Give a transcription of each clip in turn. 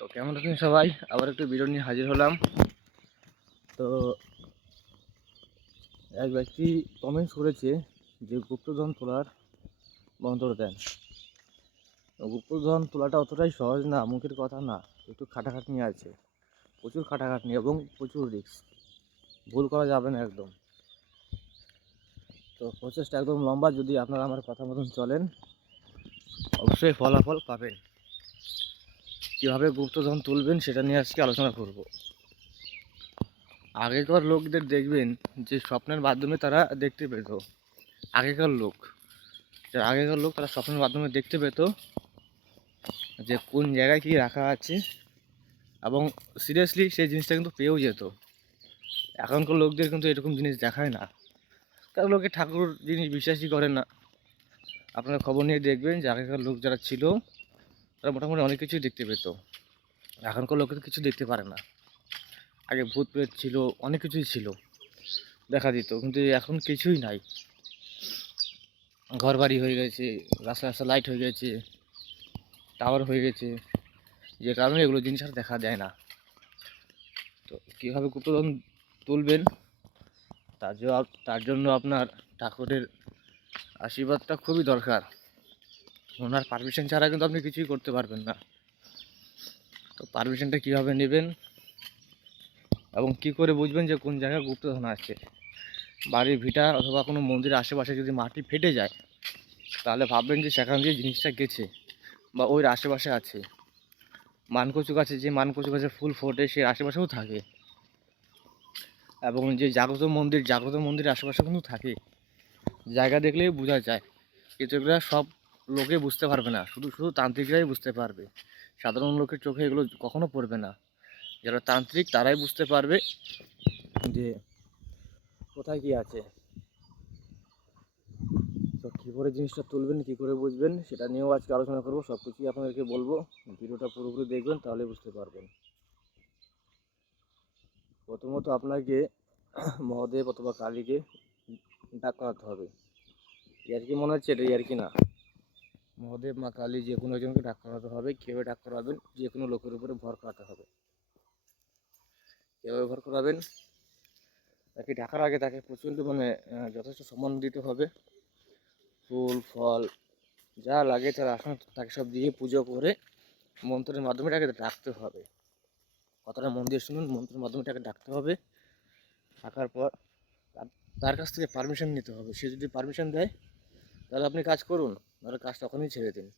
তো কেমন আছেন সবাই? আবার একটু ভিডিও নিয়ে হাজির হলাম। তো এক ব্যক্তি কমেন্টস করেছে যে গুপ্তধন তোলার মন্ত্র দেন গুপ্তধন তোলাটা অতটাই সহজ না, মুখের কথা না, একটু খাটাখাটনি আছে। প্রচুর খাটাখাটনি এবং প্রচুর রিস্ক ভুল করা যাবে না একদম। তো প্রচেষ্টা একদম লম্বা, যদি আপনারা আমার কথা মতন চলেন, অবশ্যই ফলাফল পাবেন। কীভাবে গুপ্তধন তুলবেন সেটা নিয়ে আজকে আলোচনা করব। আগেকার লোকদের দেখবেন যে স্বপ্নের মাধ্যমে তারা দেখতে পেত। আগেকার লোক, যারা আগেকার লোক তারা স্বপ্নের মাধ্যমে দেখতে পেত যে কোন জায়গায় কী রাখা আছে এবং সিরিয়াসলি সেই জিনিসটা কিন্তু পেয়েও যেত। এখনকার লোকদের কিন্তু এরকম জিনিস দেখায় না। কারণ লোকে ঠাকুর জিনিস বিশ্বাসই করে না। আপনারা খবর নিয়ে দেখবেন যে আগেকার লোক যারা ছিল তারা মোটামুটি অনেক কিছুই দেখতে পেত। এখনকার লোকে তো কিছু দেখতে পারে না। আগে ভূত প্রেত ছিল, অনেক কিছুই ছিল, দেখা দিত, কিন্তু এখন কিছুই নাই। ঘর বাড়ি হয়ে গেছে রাস্তা রাস্তা লাইট হয়ে গেছে টাওয়ার হয়ে গেছে, যে কারণে এগুলো জিনিস আর দেখা দেয় না। তো কীভাবে গুপ্তধন তুলবেন? তার জন্য আপনার ঠাকুরের আশীর্বাদটা খুবই দরকার। ওনার পারমিশন ছাড়া কিন্তু আপনি কিছুই করতে পারবেন না। তো পারমিশনটা কীভাবে নেবেন? এবং কি করে বুঝবেন যে কোন জায়গায় গুপ্তধন আছে? বাড়ির ভিটা অথবা কোনো মন্দিরের আশেপাশে যদি মাটি ফেটে যায়, তাহলে ভাববেন যে সেখান দিয়ে জিনিসটা গেছে বা ওই আশেপাশে আছে। মানকচু গাছে যে মানকচু গাছে ফুল ফোটে, সে আশেপাশেও থাকে। এবং যে জাগ্রত মন্দির, জাগ্রত মন্দিরের আশেপাশে কিন্তু থাকে। জায়গা দেখলেই বোঝা যায়। কিন্তু এগুলো সব লোকে বুঝতে পারবে না। শুধু শুধু তান্ত্রিকরাই বুঝতে পারবে। সাধারণ লোকের চোখে এগুলো কখনো পড়বে না। যারা তান্ত্রিক, তারাই বুঝতে পারবে যে কোথায় কি আছে। তো কী করে জিনিসটা তুলবেন, কী করে বুঝবেন, সেটা নিয়েও আজকে আলোচনা করব। সব কিছুই আপনাদেরকে বলব। ভিডিওটা পুরোপুরি দেখবেন, তাহলে বুঝতে পারবেন। প্রথমত আপনাকে মহাদেব অথবা কালীকে ডাক করাতে হবে। ইয়ার কি মনে হচ্ছে, এটা ইয়ার কি না? মহাদেব, মা কালী যে কোনো একজনকে ডাক করাতে হবে, কীভাবে ডাক করাবেন, যে কোনো লোকের উপরে ভর করাতে হবে। কীভাবে ভর করাবেন? তাকে ডাকার আগে তাকে প্রচণ্ড মানে যথেষ্ট সম্মান দিতে হবে। ফুল, ফল, যা লাগে তার আসন তাকে সব দিয়ে পুজো করে মন্ত্রের মাধ্যমে তাকে ডাকতে হবে। কথাটা মন দিয়ে শুনুন, মন্ত্রের মাধ্যমে তাকে ডাকতে হবে। ডাকার পর তার- তার কাছ থেকে পারমিশন নিতে হবে। সে যদি পারমিশন দেয়, তাহলে আপনি কাজ করুন। নাহলে কাজ তখনই ছেড়ে দিন।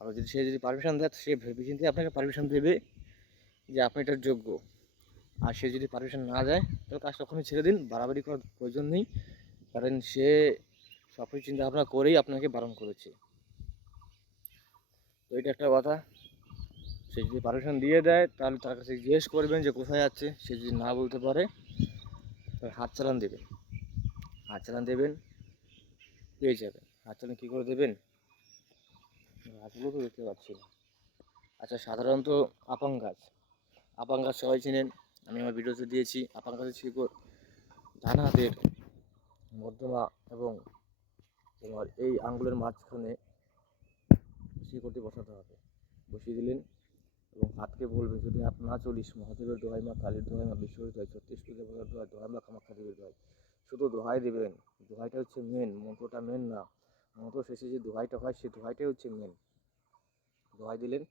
আর যদি সে যদি পারমিশন দেয়, সে ভেবে চিন্তে আপনাকে পারমিশন দেবে যে আপনি এটার যোগ্য। আর সে যদি পারমিশন না দেয়, তাহলে কাজ তখনই ছেড়ে দিন, বাড়াবাড়ি করার প্রয়োজন নেই। কারণ সে সব কিছু চিন্তা ভাবনা করেই আপনাকে বারণ করেছে। তো এটা একটা কথা। সে যদি পারমিশন দিয়ে দেয়, তাহলে তার কাছে জিজ্ঞেস করবেন যে কোথায় যাচ্ছে সে যদি না বলতে পারে, তাহলে হাত চালান দেবেন। হাত চালান দেবেন, পেয়ে যাবেন। চালান কী করে দেবেন? গাছগুলো তো দেখতে পাচ্ছি আচ্ছা সাধারণত আপাং গাছ। আপাং গাছ সবাই চেনেন। আমি আমার ভিডিওতে দিয়েছি। আপাং গাছের শিকড়, ডান হাতের মধ্যমা এবং তোমার এই আঙ্গুলের মাঝখানে শিকড়টি বসাতে হবে। বসিয়ে দিলেন এবং হাতকে বলবেন, যদি হাত না চলিস, মহাদেবের দোহাই মা, কালীর দোহাই মা বিশ্বরের দোহাই, ছত্রিশ দেবতার দোহাই দোহাই মা কামাখ্যা দেবীর দোহাই। শুধু দোহাই দেবেন। দোহাইটা হচ্ছে মেন মন্ত্রটা মেন না। মন্ত্র শেষে যে দোহাইটা হয় সেই দোহাইটাই হচ্ছে মেন দোহাই দিলেন।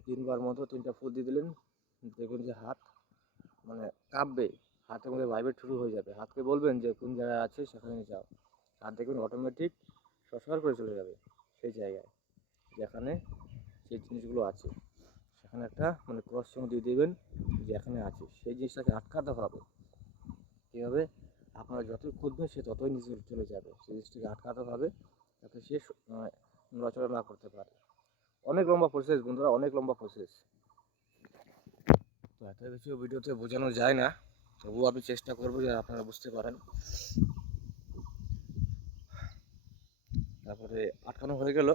তিনবার মতো তিনটা ফুল দিয়ে দিলেন। দেখবেন যে হাত মানে কাঁপবে। হাতের মধ্যে ভাইব্রেট শুরু হয়ে যাবে। হাতকে বলবেন যে, কোন জায়গায় আছে, সেখানে যাও। হাত দেখবেন অটোমেটিক সসকার করে চলে যাবে সেই জায়গায়, যেখানে সেই জিনিসগুলো আছে। সেখানে একটা মানে ক্রস চিহ্ন দিয়ে দেবেন যে, এখানে আছে। সেই জিনিসটাকে আটকাতে হবে। কীভাবে? আপনারা যতই খুঁজবেন সে ততই নিচে চলে যাবে। সে জিনিসটাকে আটকাতে হবে যাতে স- নড়াচড়া না করতে পারে। অনেক লম্বা প্রসেস বন্ধুরা, অনেক লম্বা প্রসেস তো এত কিছু ভিডিওতে বোঝানো যায় না। তবুও আমি চেষ্টা করব যে আপনারা বুঝতে পারেন। তারপরে আটকানো হয়ে গেল।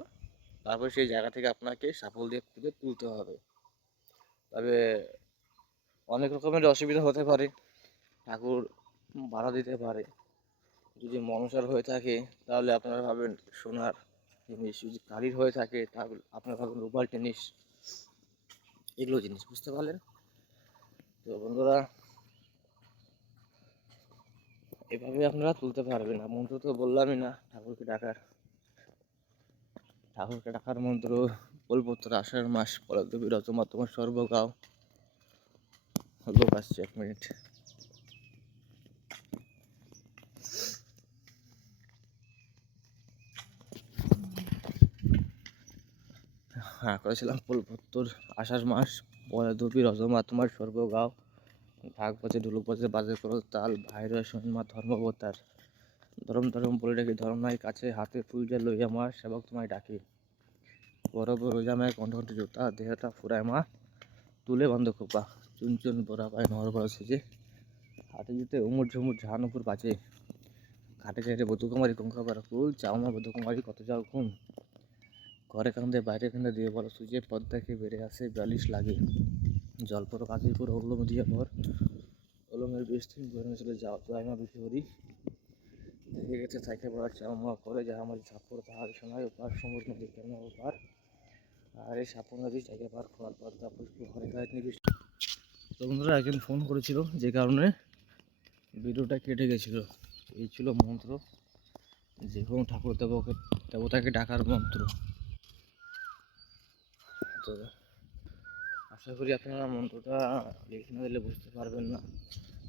তারপরে সেই জায়গা থেকে আপনাকে সাফল দিয়ে খুঁজে তুলতে হবে। তবে অনেক রকমের অসুবিধা হতে পারে। ঠাকুর বাধা দিতে পারে। যদি মনসার হয়ে থাকে, তাহলে আপনারা ভাবেন সোনার জিনিস। যদি কালির হয়ে থাকে, তাহলে আপনারা ভাবেন রূপার জিনিস এগুলো জিনিস, বুঝতে পারলেন? তো বন্ধুরা, এভাবে আপনারা তুলতে পারবেন না। মন্ত্র তো বললামই না, ঠাকুরকে ডাকার। ঠাকুরকে ডাকার মন্ত্র, বলপত্র আষাঢ় মাস পরদেবী রতমা তোমার সর্বগাও। লোক আসছে এক মিনিট। হ্যাঁ করেছিলাম ফুলপত্তর। আষাঢ় মাস পরদেবী রজমা, তোমার সর্বগাও ঢাক বাজে ঢুলুক বাজে বাজে করো তাল, ভাইরা মা ধর্মবতার। ধরম ধরম বলে ডাকি, ধর্ম নাই কাছে, হাতে ফুলটা লইয়া মা, সেবক তোমায় ডাকি। বড় বড় জামায় কণ্ঠ কণ্ঠ জোতা, দেহটা ফুরায় মা, তুলে বন্ধ খোপা। চুন চুন বড়া পায় নহর বড় সেজে হাতে যেতে উমর ঝুমুর ঝান উপর বাজে। ঘাটে ঘাটে বধুকুমারী কঙ্কা পাড়া ফুল চাও মা বধুকুমারী, কত যাও ঘুম। ঘরে কান্দে বাইরে কান্দে দিয়ে বলো, সুজে পদ্মাকে বেড়ে আসে বালিশ লাগে। জলপর কাকির পর ওলম দিয়ে পর ওলমের বৃষ্টি ঘরে চলে যাও মা বিষ্ণু হরি দেখে গেছে থাকে পড়ার চাও মা করে যা, আমার ঝাপড় তাহার সময় ওপার সমুদ্র নদী কেন ওপার। আর এই সাপুর নদী জায়গা পার খোয়ার পদ্মা পুষ্প ঘরে গায়ে নিবিষ্ট তো বন্ধুরা, একজন ফোন করেছিল, যে কারণে ভিডিওটা কেটে গেছিল। এই ছিল মন্ত্র, যে কোনো ঠাকুর দেবকে দেবতাকে ডাকার মন্ত্র। তো আশা করি আপনারা মন্ত্রটা লিখে না দিলে বুঝতে পারবেন না।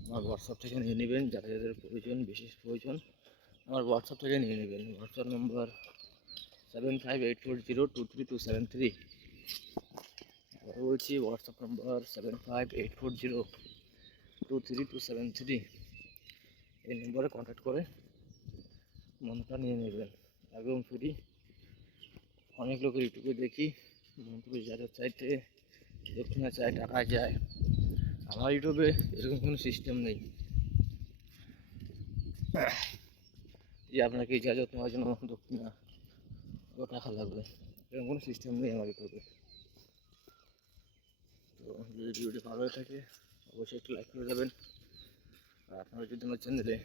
আমার হোয়াটসঅ্যাপ থেকে নিয়ে নেবেন, যাদের যাদের প্রয়োজন, বিশেষ প্রয়োজন, আমার হোয়াটসঅ্যাপ থেকে নিয়ে নেবেন। WhatsApp number seven five eight four zero two three two seven three বলছি WhatsApp number seven five eight four zero two three two seven three এই নম্বরে কন্ট্যাক্ট করে মন্ত্রটা নিয়ে নেবেন। একদম ফ্রি অনেক লোকের ইউটিউবে দেখি। যাদের চাইতে দক্ষিণা চায় টাকা যায়। আমার ইউটিউবে এরকম কোনো সিস্টেম নেই। যে আপনাকে ইজাজত নেওয়ার জন্য দক্ষিণা ও টাকা লাগবে। এরকম কোনো সিস্টেম নেই আমার ইউটিউবে। তো যদি ভিডিওটি ভালো হয়ে থাকে, অবশ্যই একটু লাইক করে যাবেন। আর আপনারা যদি আমার চ্যানেলে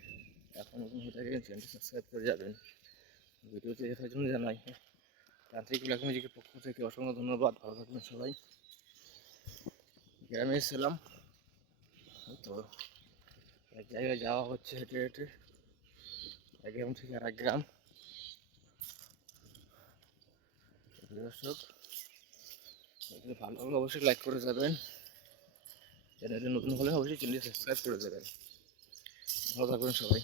এখন নতুন হয়ে থাকেন চ্যানেলটি সাবস্ক্রাইব করে যাবেন। ভিডিওতে দেখার জন্য জানাই। তান্ত্রিক ব্ল্যাক মিউজিকের পক্ষ থেকে অসংখ্য ধন্যবাদ। ভালো থাকবেন সবাই। গ্রামে এসেছিলাম। তো এক জায়গায় যাওয়া হচ্ছে হেঁটে হেঁটে। এক গ্রাম থেকে আর এক গ্রাম। দর্শক ভালো হলে অবশ্যই লাইক করে যাবেন। চ্যানেলটি নতুন হলে অবশ্যই চ্যানেলটি সাবস্ক্রাইব করে দেবেন ভালো থাকবেন সবাই।